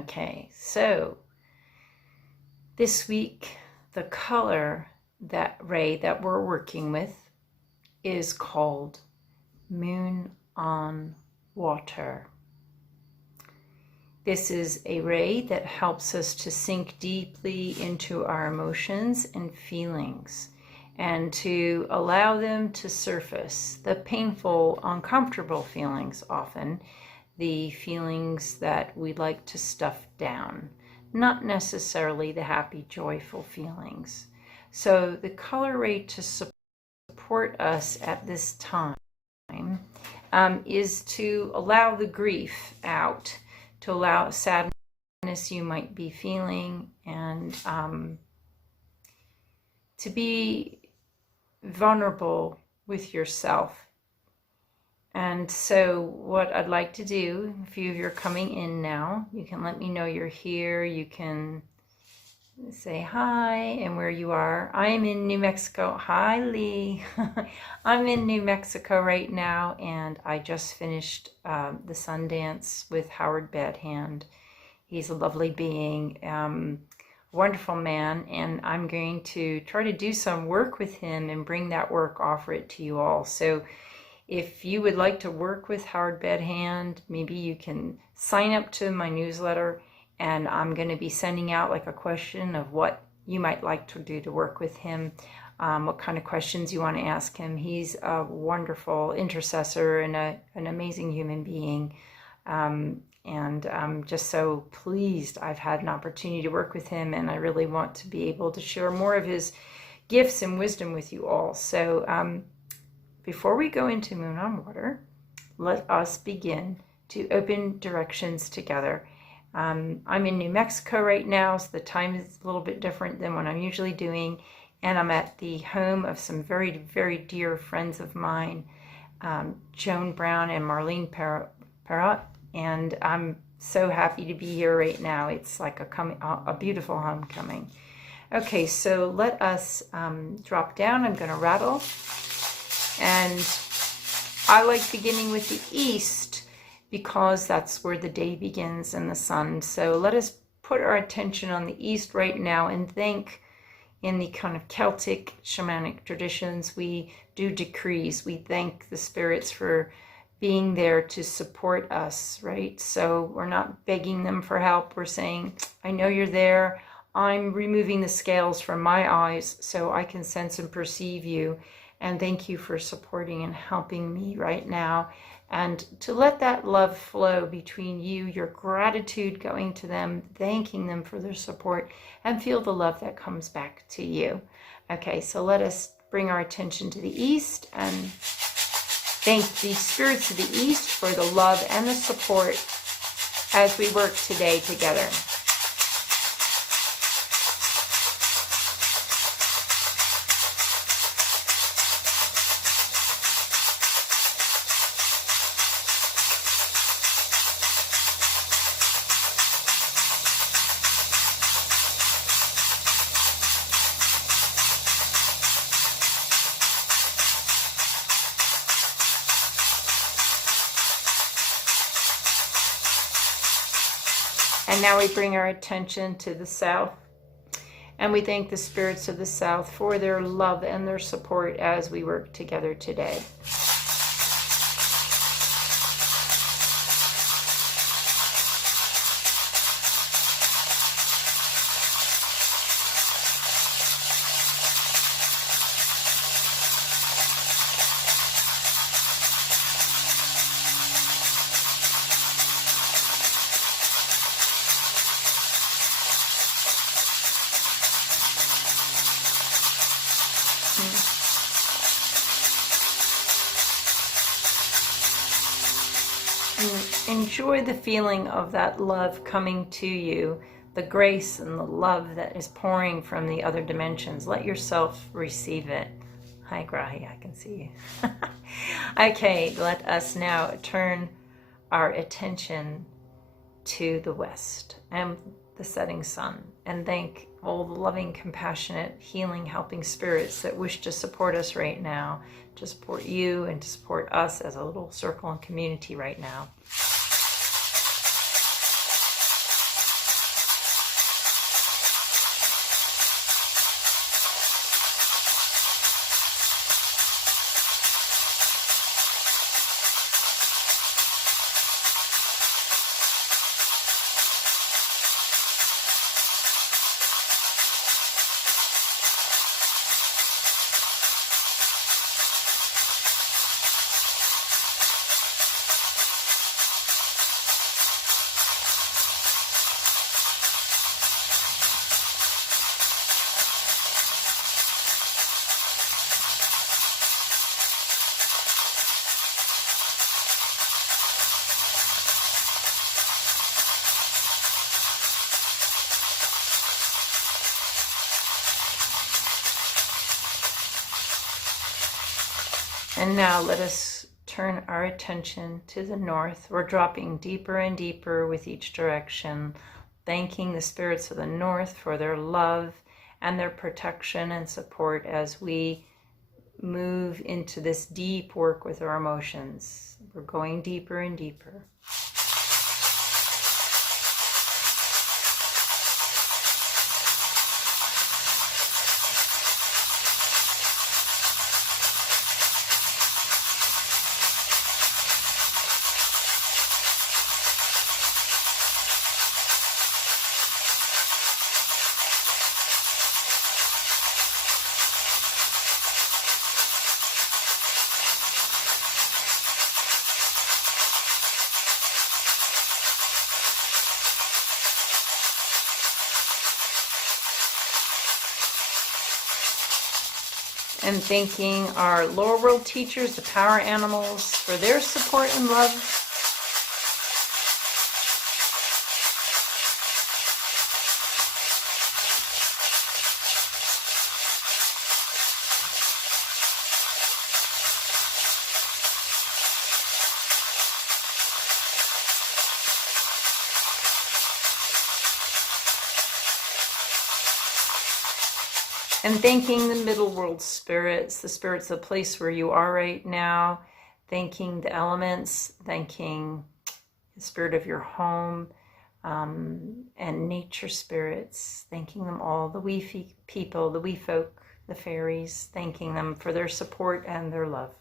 Okay, so this week, the color ray that we're working with is called Moon on Water. This is a ray that helps us to sink deeply into our emotions and feelings and to allow them to surface, the painful, uncomfortable feelings often, the feelings that we like to stuff down, not necessarily the happy, joyful feelings. So the color ray to support us at this time is to allow the grief out, to allow sadness you might be feeling, and to be vulnerable with yourself. And so what I'd like to do, a few of you are coming in now, you can let me know you're here, you can say hi and where you are. I'm in New Mexico. Hi, Lee. I'm in New Mexico right now, and I just finished the Sundance with Howard Badhand. He's a lovely being, wonderful man, and I'm going to try to do some work with him and bring that work, offer it to you all. So if you would like to work with Howard Badhand, maybe you can sign up to my newsletter, and I'm going to be sending out like a question of what you might like to do to work with him, what kind of questions you want to ask him. He's a wonderful intercessor and an amazing human being. And I'm just so pleased I've had an opportunity to work with him, and I really want to be able to share more of his gifts and wisdom with you all. So before we go into Moon on Water, let us begin to open directions together. I'm in New Mexico right now, so the time is a little bit different than what I'm usually doing, and I'm at the home of some very, very dear friends of mine, Joan Brown and Marlene Perrott, and I'm so happy to be here right now. It's like a beautiful homecoming. Okay, so let us drop down. I'm going to rattle, and I like beginning with the east, because that's where the day begins and the sun. So let us put our attention on the east right now and thank, in the kind of Celtic shamanic traditions, we do decrees. We thank the spirits for being there to support us, right? So we're not begging them for help. We're saying, I know you're there. I'm removing the scales from my eyes so I can sense and perceive you. And thank you for supporting and helping me right now. And to let that love flow between you, your gratitude going to them, thanking them for their support, and feel the love that comes back to you. Okay, so let us bring our attention to the east and thank the spirits of the east for the love and the support as we work today together. And now we bring our attention to the south, and we thank the spirits of the south for their love and their support as we work together today. Enjoy the feeling of that love coming to you, the grace and the love that is pouring from the other dimensions. Let yourself receive it. Hi, Grahi, I can see you. Okay, let us now turn our attention to the west and the setting sun, and thank all the loving, compassionate, healing, helping spirits that wish to support us right now, to support you and to support us as a little circle and community right now. And now let us turn our attention to the north. We're dropping deeper and deeper with each direction, thanking the spirits of the north for their love and their protection and support as we move into this deep work with our emotions. We're going deeper and deeper. And thanking our lower world teachers, the power animals, for their support and love. And thanking the middle world spirits, the spirits of the place where you are right now, thanking the elements, thanking the spirit of your home, and nature spirits, thanking them all, the wee people, the wee folk, the fairies, thanking them for their support and their love.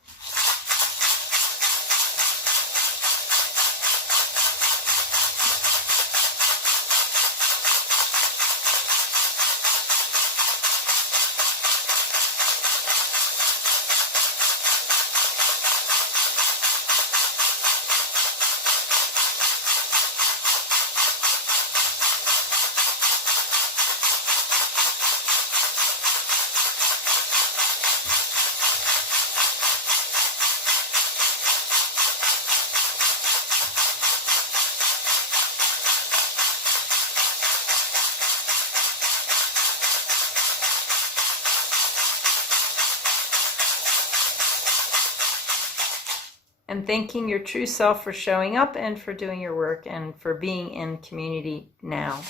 And thanking your true self for showing up and for doing your work and for being in community now.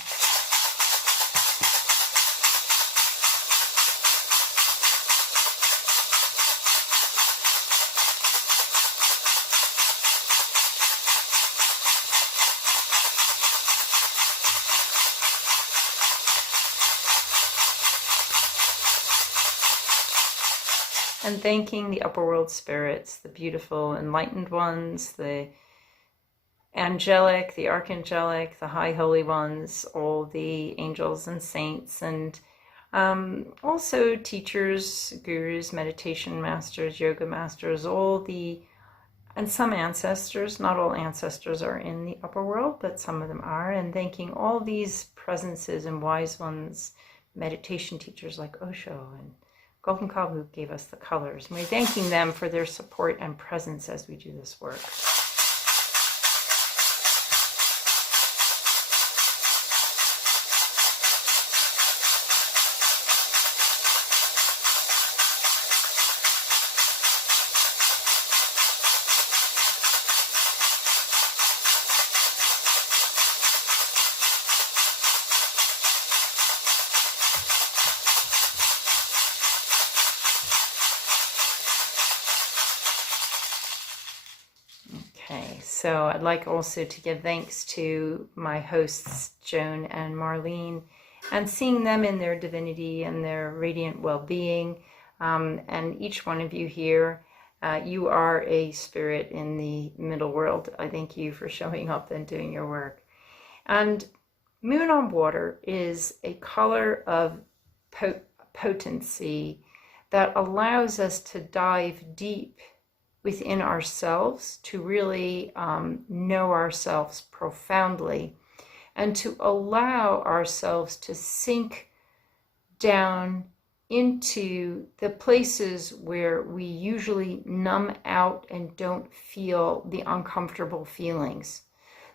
And thanking the upper world spirits, the beautiful enlightened ones, the angelic, the archangelic, the high holy ones, all the angels and saints, and also teachers, gurus, meditation masters, yoga masters, and some ancestors. Not all ancestors are in the upper world, but some of them are. And thanking all these presences and wise ones, meditation teachers like Osho and Golden Cow, who gave us the colors. And we're thanking them for their support and presence as we do this work. So I'd like also to give thanks to my hosts, Joan and Marlene, and seeing them in their divinity and their radiant well-being. And each one of you here, you are a spirit in the middle world. I thank you for showing up and doing your work. And Moon on Water is a color of potency that allows us to dive deep within ourselves, to really know ourselves profoundly, and to allow ourselves to sink down into the places where we usually numb out and don't feel the uncomfortable feelings.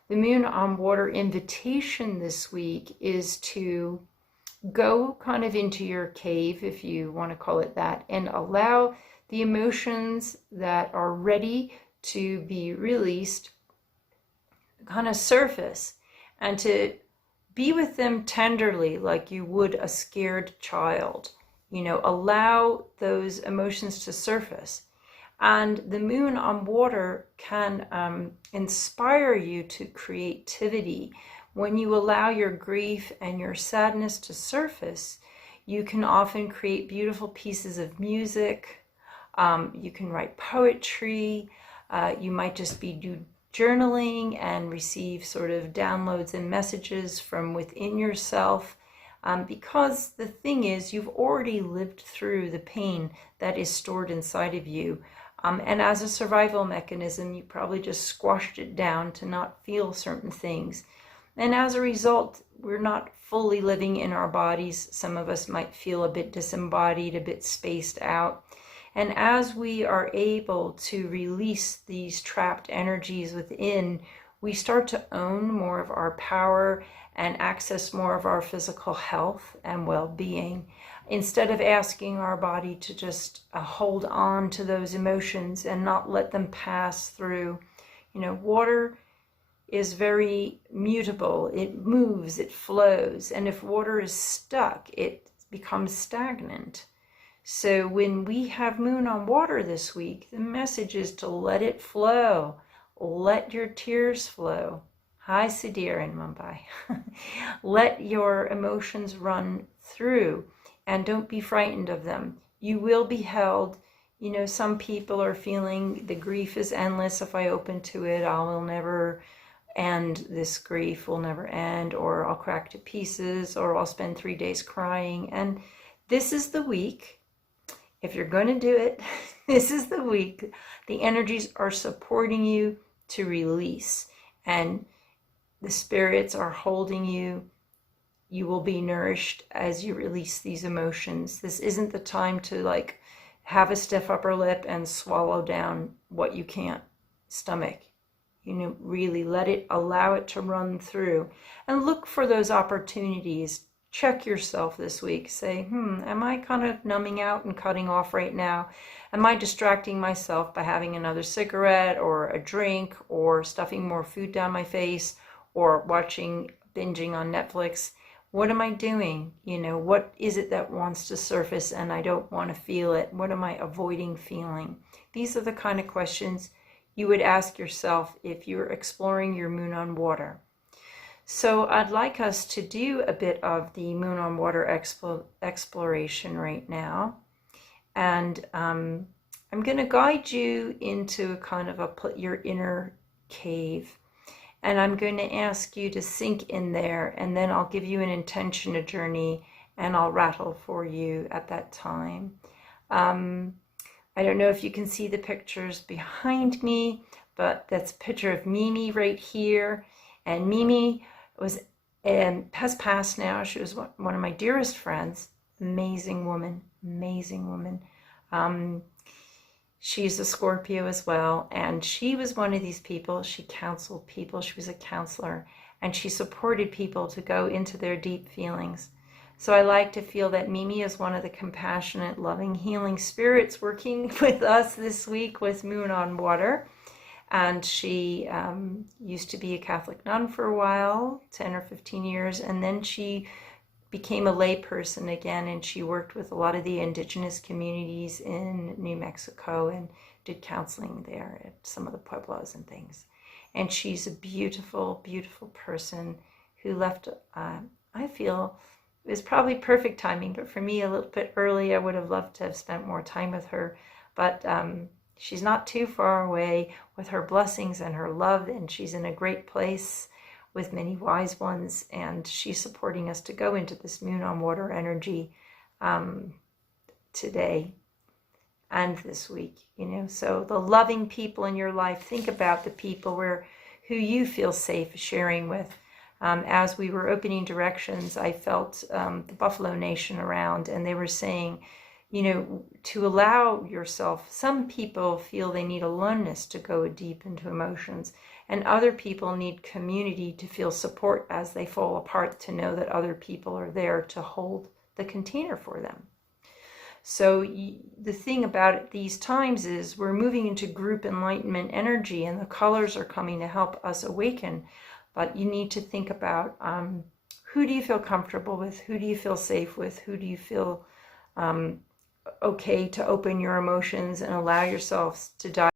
The Moon on Water invitation this week is to go kind of into your cave, if you want to call it that, and allow the emotions that are ready to be released kind of surface, and to be with them tenderly like you would a scared child. Allow those emotions to surface. And the moon on water can inspire you to creativity. When you allow your grief and your sadness to surface, you can often create beautiful pieces of music. You can write poetry. You might just be journaling and receive sort of downloads and messages from within yourself. Because the thing is, you've already lived through the pain that is stored inside of you. And as a survival mechanism, you probably just squashed it down to not feel certain things. And as a result, we're not fully living in our bodies. Some of us might feel a bit disembodied, a bit spaced out. And as we are able to release these trapped energies within, we start to own more of our power and access more of our physical health and well-being, instead of asking our body to just hold on to those emotions and not let them pass through. Water is very mutable. It moves, it flows, and if water is stuck, it becomes stagnant. So when we have moon on water this week, the message is to let it flow. Let your tears flow. Hi, Sudhir in Mumbai. Let your emotions run through, and don't be frightened of them. You will be held. Some people are feeling the grief is endless. If I open to it, I will never end. This grief will never end, or I'll crack to pieces, or I'll spend 3 days crying. And this is the week. If you're going to do it, this is the week. The energies are supporting you to release, and the spirits are holding you. You will be nourished as you release these emotions. This isn't the time to have a stiff upper lip and swallow down what you can't stomach. Really allow it to run through, and look for those opportunities. Check yourself this week. Say, am I kind of numbing out and cutting off right now? Am I distracting myself by having another cigarette or a drink, or stuffing more food down my face, or binging on Netflix? What am I doing? What is it that wants to surface and I don't want to feel it? What am I avoiding feeling? These are the kind of questions you would ask yourself if you're exploring your moon on water. So I'd like us to do a bit of the moon on water exploration right now. And I'm going to guide you into kind of your inner cave. And I'm going to ask you to sink in there, and then I'll give you an intention, a journey, and I'll rattle for you at that time. I don't know if you can see the pictures behind me, but that's a picture of Mimi right here. And Mimi has passed now. She was one of my dearest friends. Amazing woman, amazing woman. She's a Scorpio as well, and she was one of these people. She counseled people. She was a counselor, and she supported people to go into their deep feelings. So I like to feel that Mimi is one of the compassionate, loving, healing spirits working with us this week with Moon on Water. And she used to be a Catholic nun for a while, 10 or 15 years, and then she became a lay person again, and she worked with a lot of the indigenous communities in New Mexico and did counseling there at some of the pueblos and things. And she's a beautiful, beautiful person who left, I feel, it was probably perfect timing, but for me a little bit early. I would have loved to have spent more time with her, but she's not too far away with her blessings and her love, and she's in a great place with many wise ones, and she's supporting us to go into this moon on water energy today and this week. So the loving people in your life, think about the people who you feel safe sharing with. As we were opening directions, I felt the Buffalo Nation around, and they were saying, to allow yourself, some people feel they need aloneness to go deep into emotions. And other people need community to feel support as they fall apart, to know that other people are there to hold the container for them. So the thing about these times is we're moving into group enlightenment energy, and the colors are coming to help us awaken. But you need to think about who do you feel comfortable with? Who do you feel safe with? Who do you feel okay to open your emotions and allow yourselves to dive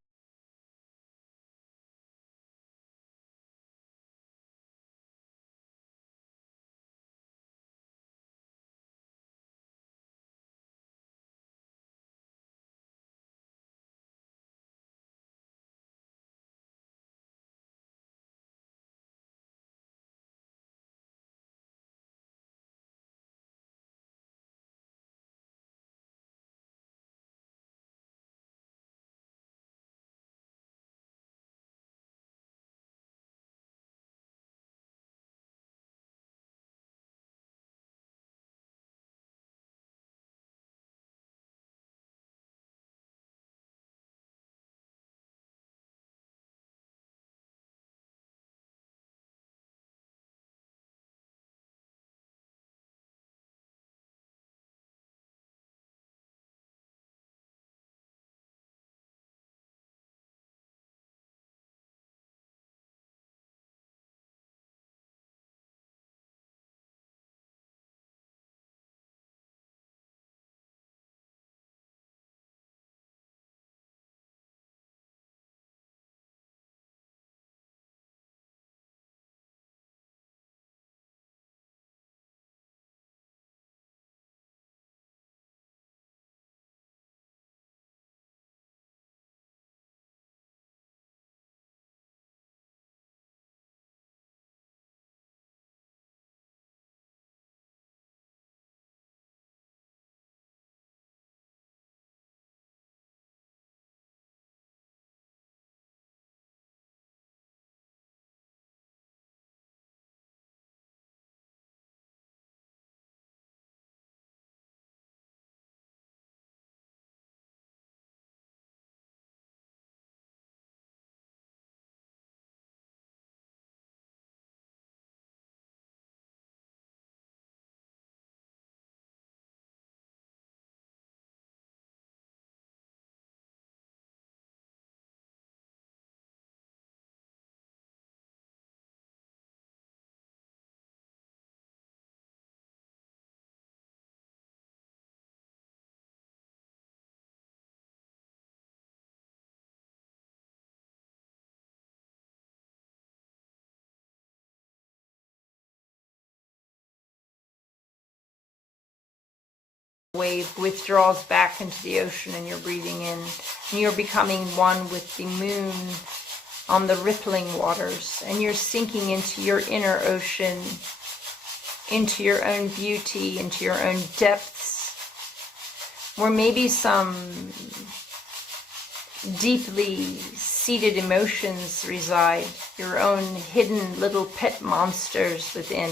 wave withdraws back into the ocean, and you're breathing in, and you're becoming one with the moon on the rippling waters, and you're sinking into your inner ocean, into your own beauty, into your own depths, where maybe some deeply seated emotions reside, your own hidden little pet monsters within.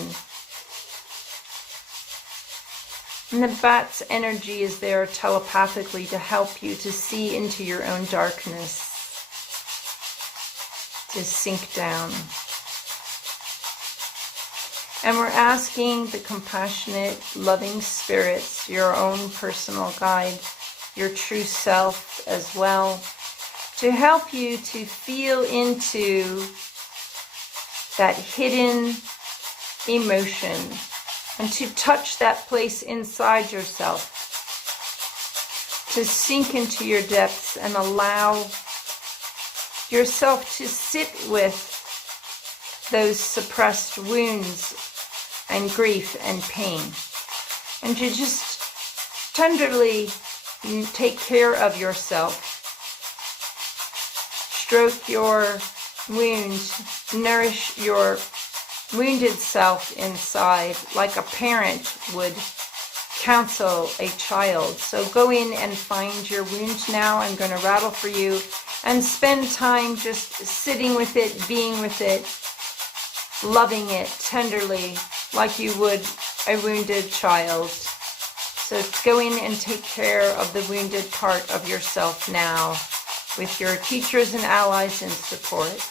And the bat's energy is there telepathically to help you to see into your own darkness, to sink down. And we're asking the compassionate, loving spirits, your own personal guide, your true self as well, to help you to feel into that hidden emotion, and to touch that place inside yourself, to sink into your depths and allow yourself to sit with those suppressed wounds and grief and pain, and to just tenderly take care of yourself. Stroke your wounds, nourish your wounded self inside, like a parent would counsel a child. So go in and find your wound now. I'm going to rattle for you, and spend time just sitting with it, being with it, loving it tenderly, like you would a wounded child. So go in and take care of the wounded part of yourself now, with your teachers and allies in support.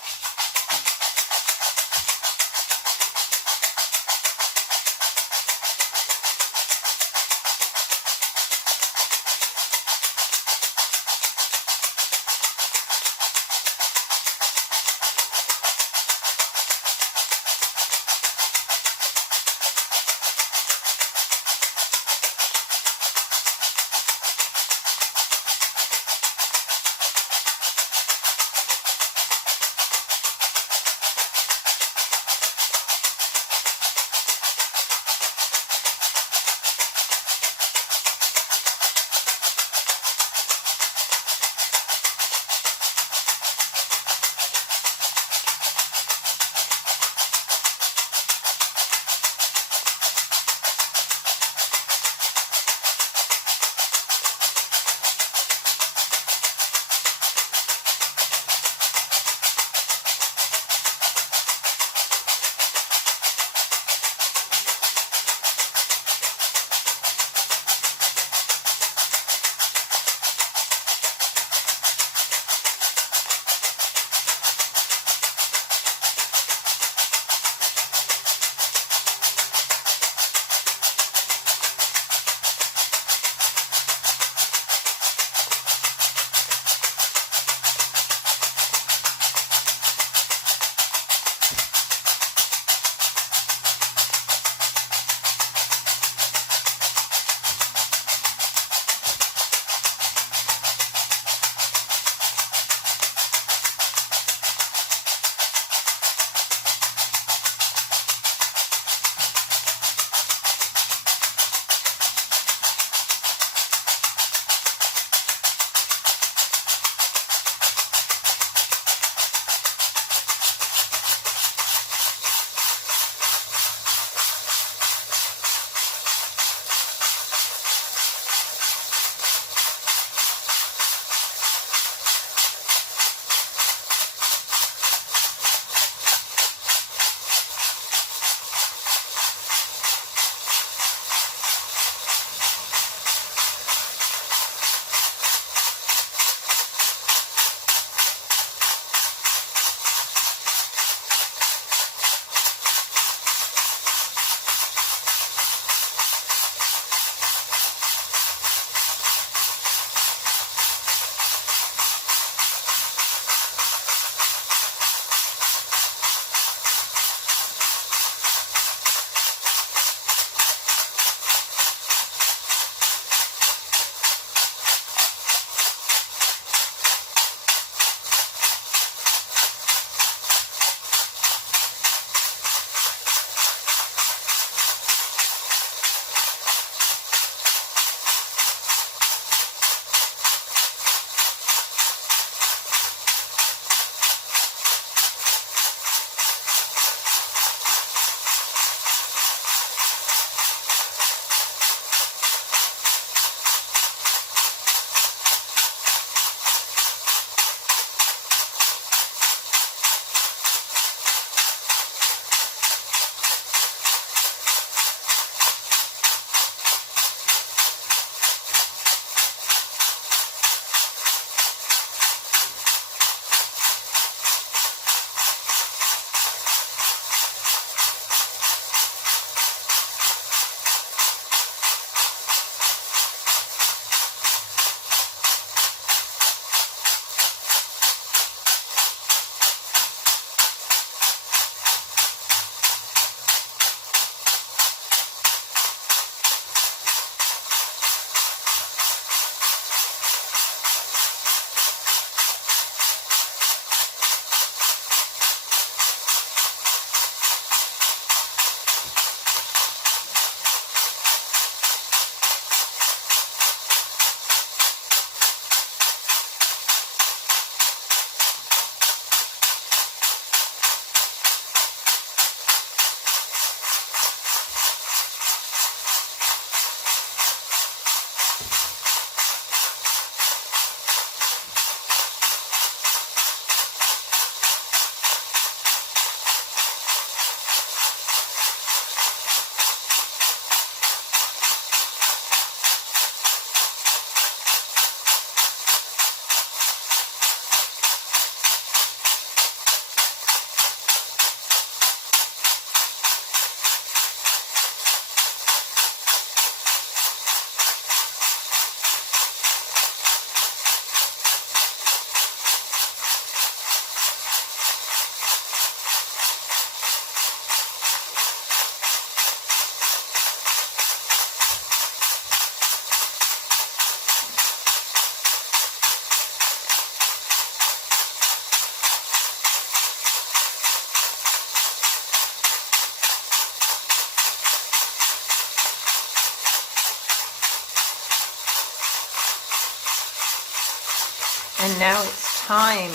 And now it's time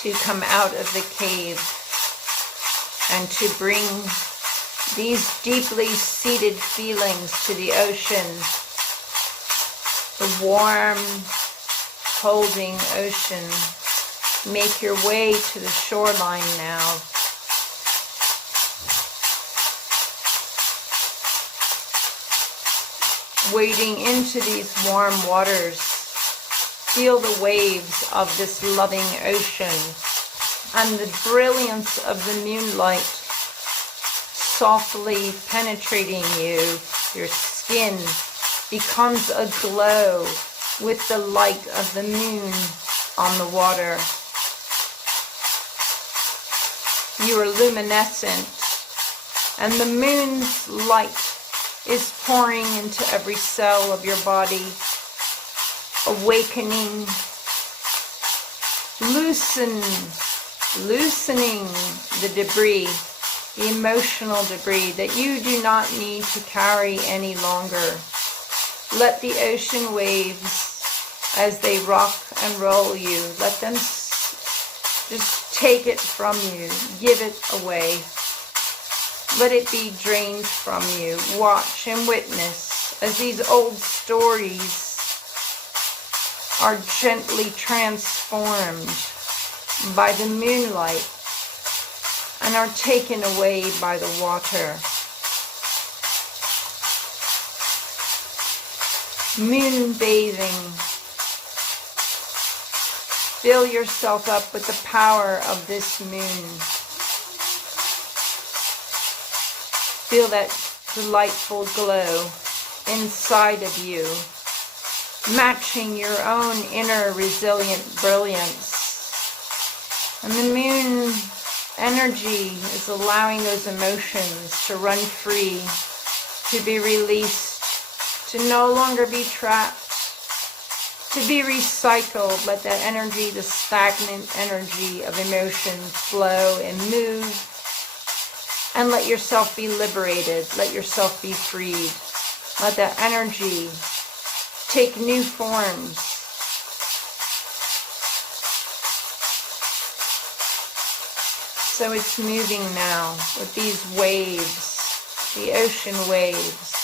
to come out of the cave and to bring these deeply seated feelings to the ocean. The warm, holding ocean. Make your way to the shoreline now. Wading into these warm waters. Feel the waves of this loving ocean and the brilliance of the moonlight softly penetrating you. Your skin becomes aglow with the light of the moon on the water. You are luminescent, and the moon's light is pouring into every cell of your body, awakening, loosening the debris, the emotional debris that you do not need to carry any longer. Let the ocean waves, as they rock and roll you, let them just take it from you, give it away. Let it be drained from you. Watch and witness as these old stories are gently transformed by the moonlight and are taken away by the water. Moon bathing. Fill yourself up with the power of this moon. Feel that delightful glow inside of you, matching your own inner resilient brilliance. And the moon energy is allowing those emotions to run free, to be released, to no longer be trapped, to be recycled. Let that energy, the stagnant energy of emotions, flow and move. And let yourself be liberated. Let yourself be freed. Let that energy take new forms. So it's moving now with these waves, the ocean waves.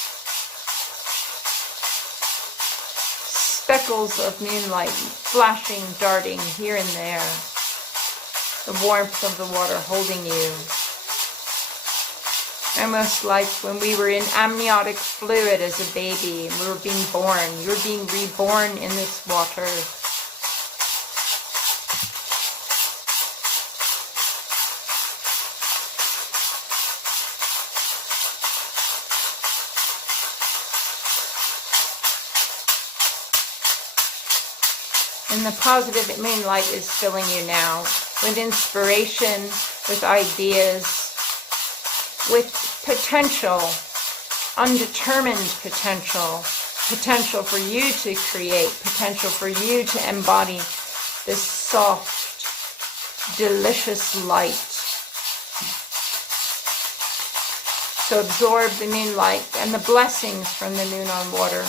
Speckles of moonlight flashing, darting here and there. The warmth of the water holding you. Almost like when we were in amniotic fluid as a baby and we were being born. You're being reborn in this water. And the positive moonlight is filling you now with inspiration, with ideas, with potential, undetermined potential, potential for you to create, potential for you to embody this soft, delicious light. So absorb the moonlight and the blessings from the moon on water.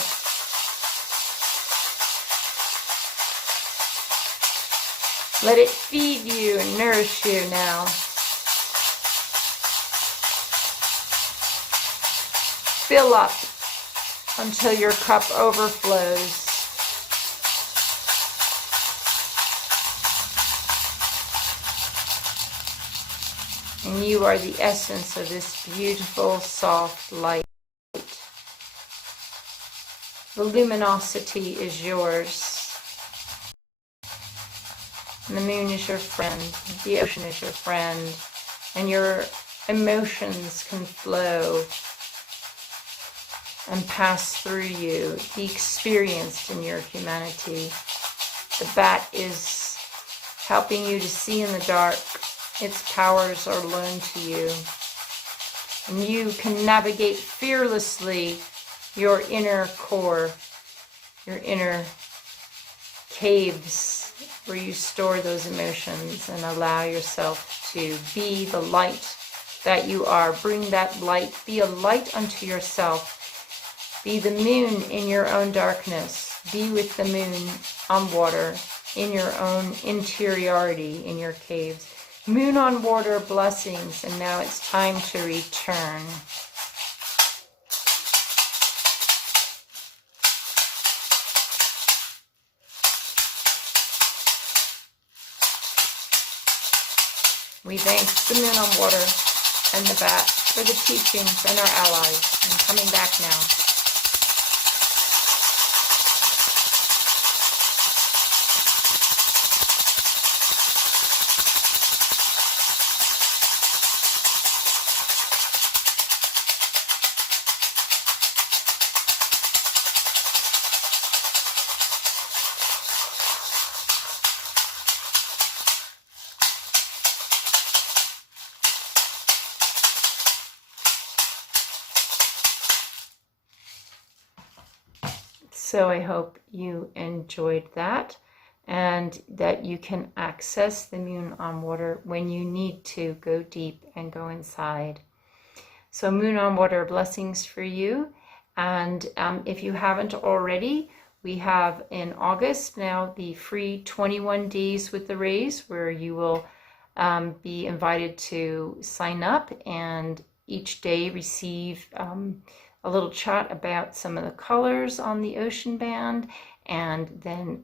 Let it feed you and nourish you now. Fill up until your cup overflows. And you are the essence of this beautiful, soft light. The luminosity is yours. And the moon is your friend. The ocean is your friend. And your emotions can flow and pass through you, be experienced in your humanity. The bat is helping you to see in the dark. Its powers are loaned to you. And you can navigate fearlessly your inner core, your inner caves where you store those emotions, and allow yourself to be the light that you are. Bring that light. Be a light unto yourself. Be the moon in your own darkness. Be with the moon on water. in your own interiority, in your caves. Moon on water, blessings, and now it's time to return. We thank the moon on water and the bat for the teachings and our allies, and coming back now. So I hope you enjoyed that, and that you can access the moon on water when you need to go deep and go inside. So moon on water, blessings for you. And if you haven't already, we have in August now the free 21 days with the rays, where you will be invited to sign up and each day receive a little chat about some of the colors on the ocean band, and then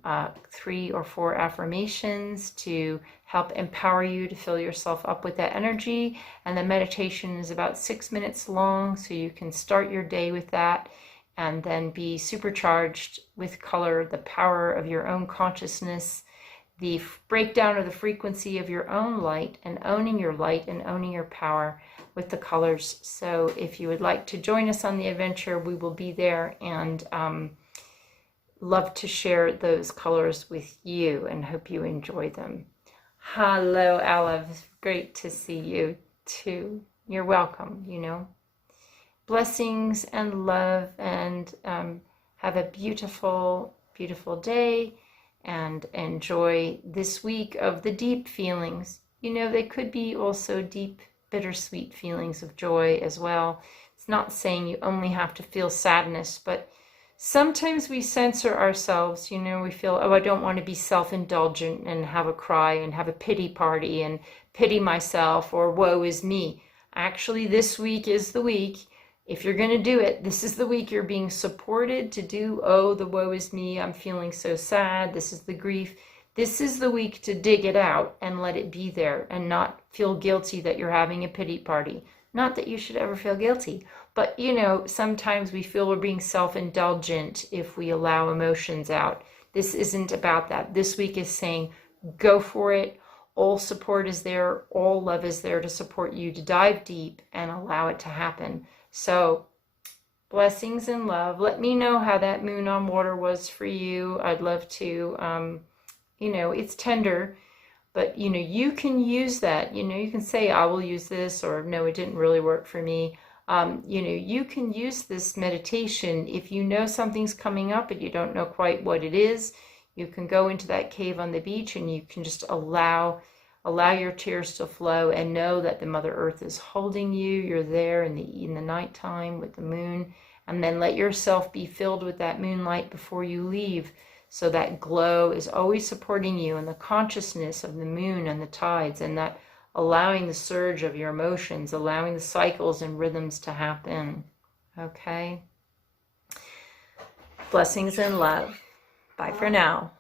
3 or 4 affirmations to help empower you to fill yourself up with that energy. And the meditation is about 6 minutes long, so you can start your day with that and then be supercharged with color, the power of your own consciousness, the breakdown of the frequency of your own light, and owning your light and owning your power with the colors. So if you would like to join us on the adventure, we will be there, and love to share those colors with you, and hope you enjoy them. Hello, Olive. Great to see you too. You're welcome, you know. Blessings and love, and have a beautiful, beautiful day, and enjoy this week of the deep feelings. You know, they could be also deep, bittersweet feelings of joy as well. It's not saying you only have to feel sadness, but sometimes we censor ourselves. You know, we feel, oh, I don't want to be self-indulgent and have a cry and have a pity party and pity myself, or woe is me. Actually, this week is the week. If you're going to do it, this is the week you're being supported to do, oh, the woe is me, I'm feeling so sad, this is the grief. This is the week to dig it out and let it be there, and not feel guilty that you're having a pity party. Not that you should ever feel guilty, but you know, sometimes we feel we're being self-indulgent if we allow emotions out. This isn't about that. This week is saying, go for it. All support is there. All love is there to support you to dive deep and allow it to happen. So blessings and love. Let me know how that moon on water was for you. I'd love to, you know, it's tender, but you know, you can use that. You know, you can say, I will use this, or no, it didn't really work for me. You know, you can use this meditation. If you know something's coming up but you don't know quite what it is, you can go into that cave on the beach and you can just allow your tears to flow, and know that the Mother Earth is holding you. You're there in the nighttime with the moon, and then let yourself be filled with that moonlight before you leave. So that glow is always supporting you, and the consciousness of the moon and the tides, and that allowing the surge of your emotions, allowing the cycles and rhythms to happen. Okay? Blessings and love. Bye for now.